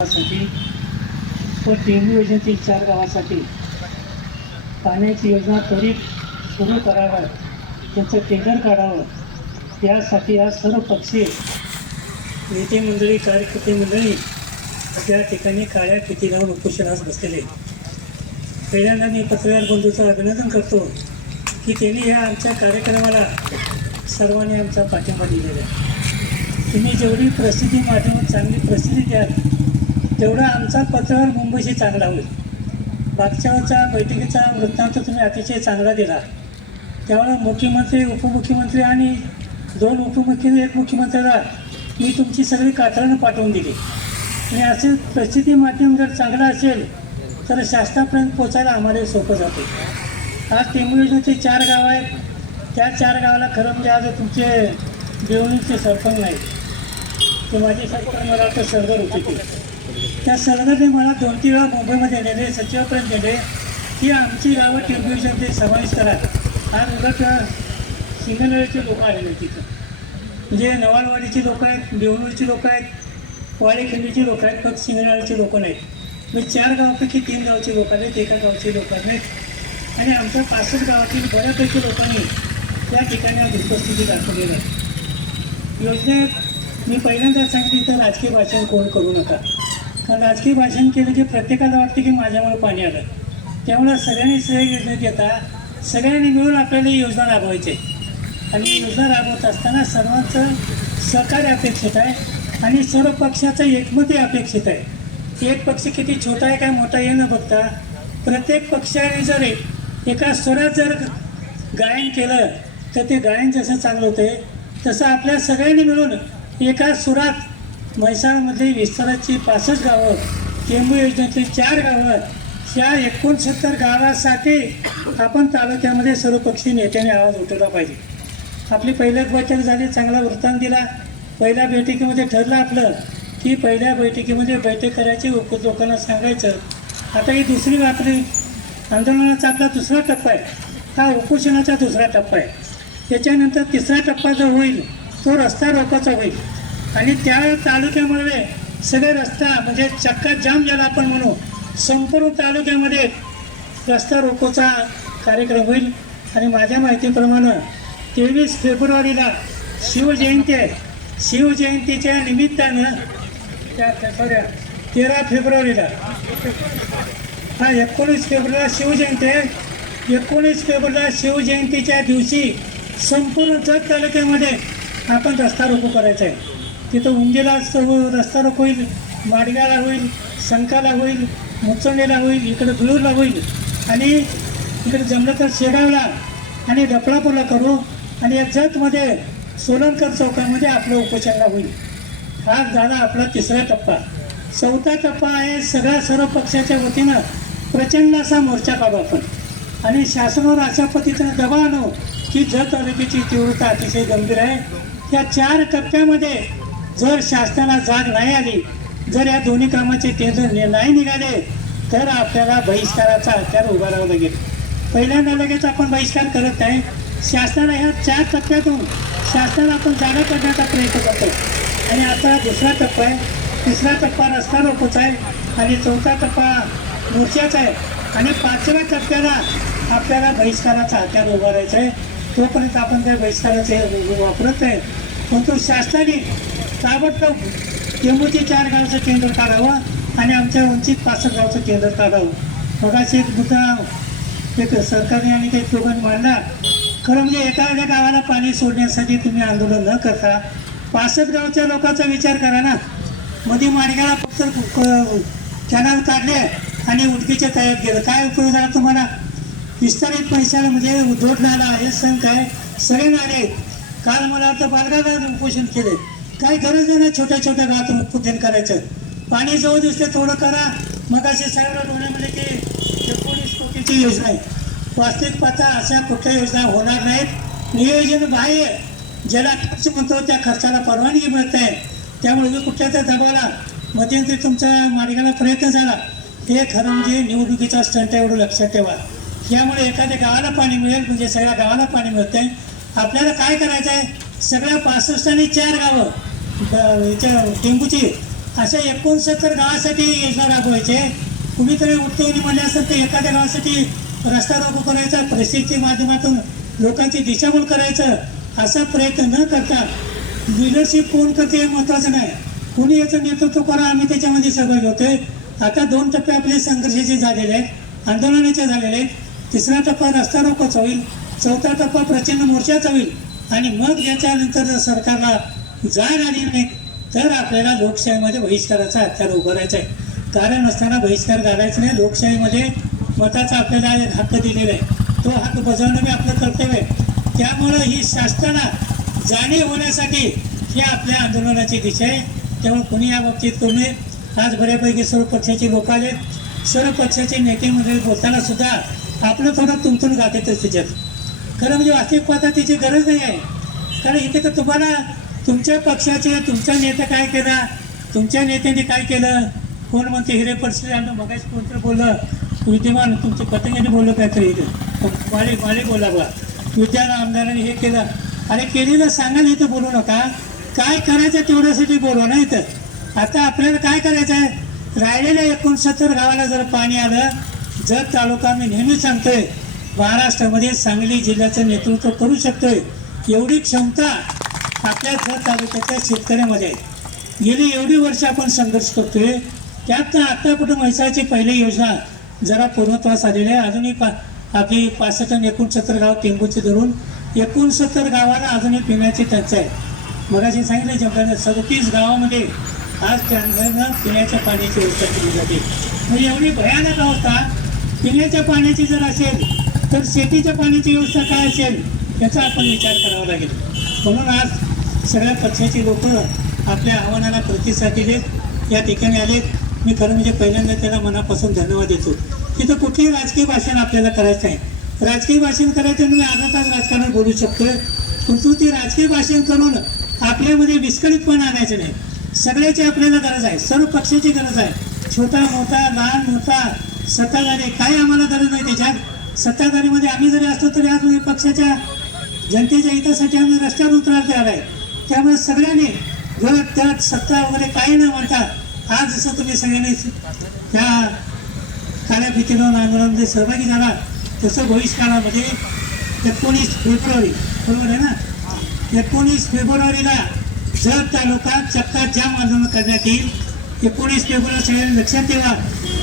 गावासाठी व टेंबू योजनेतील चार गावासाठी पाण्याची योजना त्वरित सुरू कराव्या त्यांचं टेंडर काढावं. यासाठी आज सर्व पक्षी नेते मंडळी कार्यकर्ते मंडळी त्या ठिकाणी काळ्या फिती लावून उपोषणास बसलेले पहिल्यांदा मी पत्रकार बंधूचं अभिनंदन करतो की त्यांनी या आमच्या कार्यक्रमाला सर्वांनी आमचा पाठिंबा दिलेला आहे. तुम्ही जेवढी प्रसिद्धी माध्यमात चांगली प्रसिद्धी द्याल तेवढा आमचा पत्रकार मुंबईशी चांगला होईल. मागच्यावरचा बैठकीचा वृत्तांत तुम्ही अतिशय चांगला दिला. त्यामुळे मुख्यमंत्री उपमुख्यमंत्री आणि दोन उपमुख्यमंत्री एक मुख्यमंत्र्याला मी तुमची सगळी कातरणं पाठवून दिली. आणि असे प्रसिद्धी माध्यम जर चांगलं असेल तर शासनापर्यंत पोचायला आम्हाला सोपं जाते. आज टेंबू योजनेचे चार गाव आहेत. त्या चार गावाला खरं म्हणजे आज तुमचे देवणीचे सरपंच नाही ते माझे सरपंच मला वाटतं सरदार होते ते. त्या सरदारने मला दोन तीन वेळा मुंबईमध्ये नेले सचिवापर्यंत नेले. की आमची गावं ट्रिब्युशनचे योजनेत समावेश करा आज उलट सिंगनळीचे लोक आलेले तिथं. म्हणजे नवालवाडीची लोकं आहेत देवणूरची लोकं आहेत वाडेखिंडीची लोकं आहेत फक्त सिंगनळीचे लोक नाहीत. मी चार गावापैकी तीन गावचे लोक आहेत एका गावचे लोक आहेत. आणि आमच्या पासष्ट गावातील बऱ्यापैकी लोकांनी या ठिकाणी आज उपस्थिती दाखवलेली आहे. योजनेत मी पहिल्यांदा सांगितली तर राजकीय भाषण कोण करू नका. राजकीय भाषण केलं की प्रत्येकाला वाटतं की माझ्यामुळे पाणी आलं. त्यामुळं सगळ्यांनी श्रेय घेता सगळ्यांनी मिळून आपल्याला योजना राबवायची आणि योजना राबवत असताना सर्वांचं सहकार्य अपेक्षित आहे आणि सर्व पक्षाचं एकमतही अपेक्षित आहे. एक पक्ष किती छोटा आहे काय मोठा आहे न बघता प्रत्येक पक्षाने जर एक- एका स्वरात जर गायन केलं तर ते गायन जसं चांगलं होते तसं आपल्या सगळ्यांनी मिळून एका सुरात म्हैसाळमध्ये विस्ताराची पासष्ट गावं केंबू योजनेतली चार गावं या एकोणसत्तर गावासाठी आपण तालुक्यामध्ये सर्वपक्षी नेत्याने आवाज उठवला पाहिजे. आपली पहिल्याच बैठक झाली चांगला वृत्तांत दिला. पहिल्या बैठकीमध्ये ठरलं आपलं की पहिल्या बैठकीमध्ये बैठक करायची उप लोकांना सांगायचं. आता ही दुसरी आपली आंदोलनाचा आपला दुसरा टप्पा आहे. हा उपोषणाचा दुसरा टप्पा आहे. त्याच्यानंतर तिसरा टप्पा जो होईल तो रस्ता रोकोचा होईल. आणि त्या तालुक्यामध्ये सगळे रस्ता म्हणजे चक्का जाम ज्याला आपण म्हणू संपूर्ण तालुक्यामध्ये रस्ता रोकोचा कार्यक्रम होईल. आणि माझ्या माहितीप्रमाणे तेवीस फेब्रुवारीला शिवजयंती आहे. शिवजयंतीच्या निमित्तानं त्या सॉरी तेरा फेब्रुवारीला हा एकोणीस फेब्रुवारीला शिवजयंती आहे. एकोणीस फेब्रुवारीला शिवजयंतीच्या दिवशी संपूर्ण जत तालुक्यामध्ये आपण रस्ता रोको करायचा आहे. तिथं उंदीला स- रस्ता होईल माडगाला होईल संकाला होईल मुचंडेला होईल इकडं धुळूरला होईल. आणि इकडे जमलं तर शेगावला आणि डफळापूरला करू आणि या जतमध्ये सोलनकर चौकामध्ये आपलं उपोषणला होईल. हा झाला आपला तिसरा टप्पा. चौथा टप्पा आहे सगळ्या सर्व पक्षाच्या वतीनं प्रचंड असा मोर्चा काढू आपण. आणि शासनावर अशा पद्धतीनं दबाव आणू की जत तालुक्याची तीव्रता अतिशय गंभीर आहे. या चार टप्प्यामध्ये जर शासनाला जाग नाही आली जर या दोन्ही कामाचे केंद्र नाही निघाले तर आपल्याला बहिष्काराचा हत्यार उभारावा लागेल. पहिल्यांदा लगेच आपण बहिष्कार करत नाही. शासनाला ह्या चार टप्प्यातून शासनाला आपण जागा करण्याचा प्रयत्न करतो आणि आता दुसरा टप्पा आहे. तिसरा टप्पा रस्ता रोकोचा आहे आणि चौथा टप्पा मोर्चाचा आहे. आणि पाचव्या टप्प्याला आपल्याला बहिष्काराचा हत्यार उभारायचा आहे. तोपर्यंत आपण त्या बहिष्काराचे हे वापरत आहे परंतु शासनाने ताबडतोब टेंबूची चार गावचं केंद्र काढावं आणि आमच्या वंचित पासष्ट गावचं केंद्र काढावं. मगाशी एक मुद्दा एक सरकारने आणि काही स्लोगन मांडला खरं म्हणजे एका गावाला पाणी सोडण्यासाठी तुम्ही आंदोलन न करता पासष्ट गावच्या लोकांचा विचार करा ना. मध्ये माडगाला फक्त कॅनल काढले आणि उडकीच्या तयार केलं काय उपयोग झाला तुम्हाला? विस्तारित पैशाला म्हणजे उद्धव नाला आहे सण काय सगळे नाले काल मला वाटतं बालगाला उपोषण केले. काय गरज नाही छोट्या छोट्या गावात उपोषण करायचं? पाणी जवळ दिसते थोडं करा. मग असे सगळं डोळ्यामध्ये की एकोणीस कोटीची योजना आहे. वास्तविक पाता अशा कुठल्या योजना होणार नाहीत. नियोजन बाह्य ज्याला खर्च म्हणतो त्या खर्चाला परवानगी मिळत. आहे त्यामुळे जो कुठल्या त्या दबावाला मध्यंतरी तुमचा मार्गाला प्रयत्न झाला हे खरं म्हणजे निवडणुकीचा स्टंट आहे एवढं लक्षात ठेवा. यामुळे एखाद्या गावाला पाणी मिळेल म्हणजे सगळ्या गावाला पाणी मिळतंय. आपल्याला काय करायचं आहे सगळ्या पासष्ट आणि चार गावं. ब- याच्या टेंबूची. अशा एकोणसत्तर गावासाठी योजना राबवायचे. कुणीतरी उठवणी म्हणले असेल तर एखाद्या गावासाठी रस्ता रोको करायचा प्रेसिडच्या माध्यमातून लोकांची दिशाभूल करायचं असा प्रयत्न न करता लिडरशिप कोण करते हे महत्त्वाचं नाही. कुणी याचं नेतृत्व करा आम्ही त्याच्यामध्ये सहभागी होतोय. आता दोन टप्पे आपले संघर्षाचे झालेले आहेत आंदोलनाचे झालेले आहेत. तिसरा टप्पा रस्ता रोकोचा होईल. चौथा टप्पा प्रचंड मोर्चाच होईल. आणि मग याच्यानंतर जर सरकारला जाग आली नाही तर आपल्याला लोकशाहीमध्ये बहिष्काराचा हत्यार उभारायचा आहे कारण असताना बहिष्कार घालायचा नाही लोकशाहीमध्ये मताचा आपल्याला एक हक्क दिलेला आहे. तो हक्क बजावणं बी आपलं कर्तव्य आहे. त्यामुळं ही शासनाला जाणीव होण्यासाठी ही आपल्या आंदोलनाची दिशा आहे. त्यामुळे कोणी या बाबतीत करू नये. आज बऱ्यापैकी सर्व पक्षाचे लोक आले सर्व पक्षाचे नेते मंडळी बोलताना सुद्धा आपलं थोडं तुमतून गात येतं त्याच्यात. खरं म्हणजे वास्तविक त्याची गरज नाही आहे. कारण इथे तर तुम्हाला तुमच्या पक्षाचे तुमचा नेता काय केला तुमच्या नेत्याने काय केलं? कोण म्हणते हिरे पडसे आणलं मगाच कोणतं बोललं? विद्यमान तुमचे पतंगाने बोललं काहीतरी तरी वाळे वाळे बोला बा. विद्यान आमदारांनी हे केलं. अरे केलेलं सांगाल इथं बोलू नका. काय करायचं तेवढ्यासाठी बोलवा ना इथं आता आपल्याला काय करायचं आहे? राहिलेल्या एकोणसत्तर गावाला जर पाणी आलं जर तालुका मी नेहमी सांगतोय महाराष्ट्रामध्ये सांगली जिल्ह्याचं नेतृत्व करू शकतोय एवढी क्षमता आपल्या जत तालुक्याच्या शेतकऱ्यामध्ये आहे. गेली एवढी वर्ष आपण संघर्ष करतोय त्यात आता कुठं म्हैसाळची पहिली योजना जरा पूर्णत्वास आलेली आहे. अजूनही पा आपली पासष्ट आणि एकोणसत्तर गाव टेंबूचे धरून एकोणसत्तर गावाला अजूनही पिण्याची टंचाई आहे. मगाशी सांगितलं जमल्यानं सदतीस गावामध्ये आज त्यांना पिण्याच्या पाण्याची व्यवस्था केली जाते. म्हणजे एवढी भयानक अवस्था पिण्याच्या पाण्याची जर असेल तर शेतीच्या पाण्याची व्यवस्था काय असेल याचा आपण विचार करावा लागेल. म्हणून आज सगळ्या पक्षाची लोक आपल्या आव्हानाला प्रतिसाद दिलेत. या ठिकाणी आलेत. मी खरं म्हणजे पहिल्यांदा त्याला मनापासून धन्यवाद देतो. तिथं कुठलीही राजकीय भाषण आपल्याला करायचं आहे. राजकीय भाषण करायचं म्हणजे अर्धा तास राजकारण बोलू शकतोय. परंतु ते राजकीय भाषण करून आपल्यामध्ये विस्कळीतपणा आणायचं नाही. सगळ्याची आपल्याला गरज आहे. सर्व पक्षाची गरज आहे. छोटा मोठा लहान मोठा सत्ताधारी काही आम्हाला गरज नाही त्याच्यात? सत्ताधारीमध्ये आम्ही जरी असतो तरी आज पक्षाच्या जनतेच्या हितासाठी आम्ही रस्त्यावर उतरायला तयार आहे. त्यामुळे सगळ्यांनी जर त्यात सत्ता वगैरे काही न म्हणता आज जसं तुम्ही सगळ्यांनी त्या काळ्या आंदोलनामध्ये सहभागी झाला तसं भविष्यकाळामध्ये एकोणीस फेब्रुवारी बरोबर आहे ना? एकोणीस फेब्रुवारीला जर तालुका चक्का जाम आंदोलन करण्यात येईल. एकोणीस फेब्रुवारी सगळ्यांनी लक्षात ठेवा.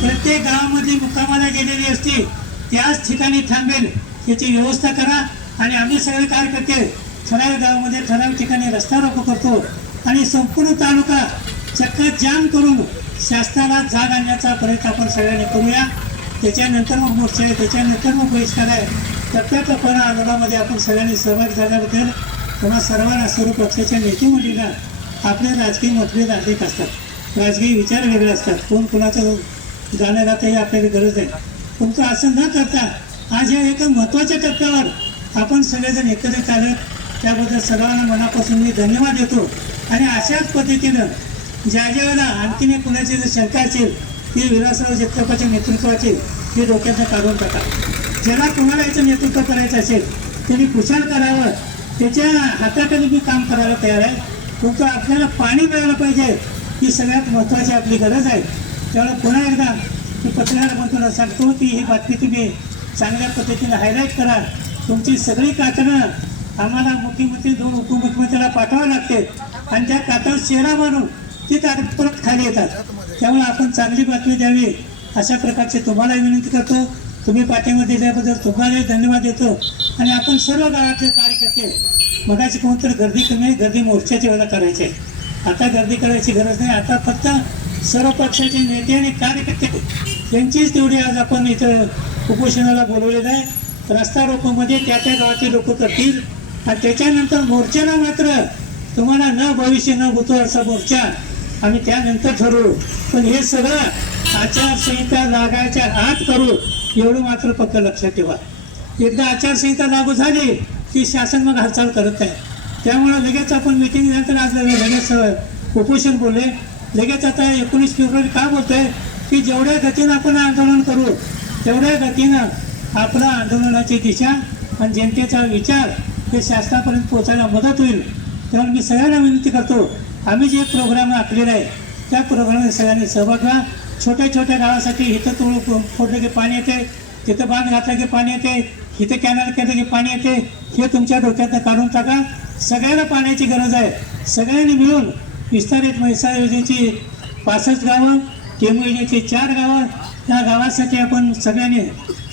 प्रत्येक गावामध्ये मुक्कामाला गेलेली असते त्याच ठिकाणी थांबेल याची व्यवस्था करा आणि आम्ही सगळे कार्यकर्ते ठराविक गावामध्ये ठराविक ठिकाणी रस्ता रोको करतो आणि संपूर्ण तालुका चक्क जाम करून शासनाला जाग आणण्याचा प्रयत्न आपण सगळ्यांनी करूया. त्याच्यानंतर मग मोर्चा आहे त्याच्यानंतर मग बहिष्कार आहे. टप्प्याटप्प्यानं आंदोलनामध्ये आपण सगळ्यांनी सहभागी झाल्याबद्दल तेव्हा सर्वांना सर्व पक्षाच्या नेतेमंडळीला आपले राजकीय मतभेद अधिक असतात. राजकीय विचार वेगळे असतात. कोण कोणाचं गाणं गाता हे आपल्याला गरज आहे तुमचं असं न करता आज या एका महत्त्वाच्या टप्प्यावर आपण सगळेजण एकत्रित आलं त्याबद्दल सर्वांना मनापासून मी धन्यवाद देतो. आणि अशाच पद्धतीनं ज्या ज्या वेळेला आणखीन कुणाची जर शंका असेल ती विलासराव जगतापाच्या नेतृत्वाची ती डोक्यातनं काढून टाका. ज्याला कुणाला याचं नेतृत्व करायचं असेल त्यांनी कुशाल करावं. त्याच्या हाताखाली मी काम करायला तयार आहे. परंतु आपल्याला पाणी मिळालं पाहिजे ही सगळ्यात महत्त्वाची आपली गरज आहे. त्यामुळे पुन्हा एकदा मी पत्रकार बंधूंना सांगतो की ही बातमी तुम्ही चांगल्या पद्धतीने हायलाईट करा तुमची सगळी कातणं आम्हाला मुख्यमंत्री दोन उपमुख्यमंत्र्याला पाठवावं लागते. आणि त्या कातळ चेहरा मारून ते तारीख परत खाली येतात. त्यामुळे आपण चांगली बातमी द्यावी. अशा प्रकारचे तुम्हाला विनंती करतो. तुम्ही पाठिंबा दिल्याबद्दल तुम्हालाही धन्यवाद देतो. आणि आपण सर्व गावातले कार्यकर्ते मगाची कोणतरी गर्दी कमी गर्दी मोर्चाच्या वेळेला करायचे. आता गर्दी करायची गरज नाही. आता फक्त सर्व पक्षाचे नेते आणि कार्यकर्ते यांचीच तेवढी आज आपण इथं उपोषणाला बोलवलेलं आहे. रस्ता रोकोमध्ये त्या त्या गावाचे लोक करतील. आणि त्याच्यानंतर मोर्चाला मात्र तुम्हाला न भविष्य न होतो असा मोर्चा आम्ही त्यानंतर ठरवू. पण हे सगळं आचारसंहिता लागायच्या आत करू एवढं मात्र फक्त लक्षात ठेवा. एकदा आचारसंहिता लागू झाली की शासन मग हालचाल करत नाही त्यामुळं लगेच आपण मिटिंग नंतर आज लगेच उपोषण बोलले. लगेच आता एकोणीस फेब्रुवारी का बोलतोय? की जेवढ्या गतीनं आपण आंदोलन करू तेवढ्या गतीनं आपलं आंदोलनाची दिशा आणि जनतेचा विचार हे शासनापर्यंत पोहोचायला मदत होईल. तेव्हा मी सगळ्यांना विनंती करतो आम्ही जे प्रोग्राम आखलेला आहे त्या प्रोग्राममध्ये सगळ्यांनी सहभाग घ्या. छोट्या छोट्या गावासाठी इथं तुळू फोडलं की पाणी येते तिथं बांध घातलं की पाणी येते इथं कॅनल केलं की पाणी येते हे तुमच्या डोक्यातनं काढून टाका. सगळ्यांना पाण्याची गरज आहे. सगळ्यांनी मिळून विस्तारित म्हैसाळ योजनेची पासष्ट गावं टेमू योजनेची चार गावं त्या गावासाठी आपण सगळ्यांनी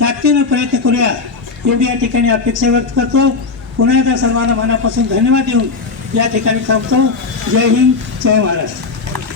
ताकदीनं प्रयत्न करूया. एवढी या ठिकाणी अपेक्षा व्यक्त करतो. पुन्हा एकदा सर्वांना मनापासून धन्यवाद देऊन या ठिकाणी थांबतो. जय हिंद जय महाराष्ट्र.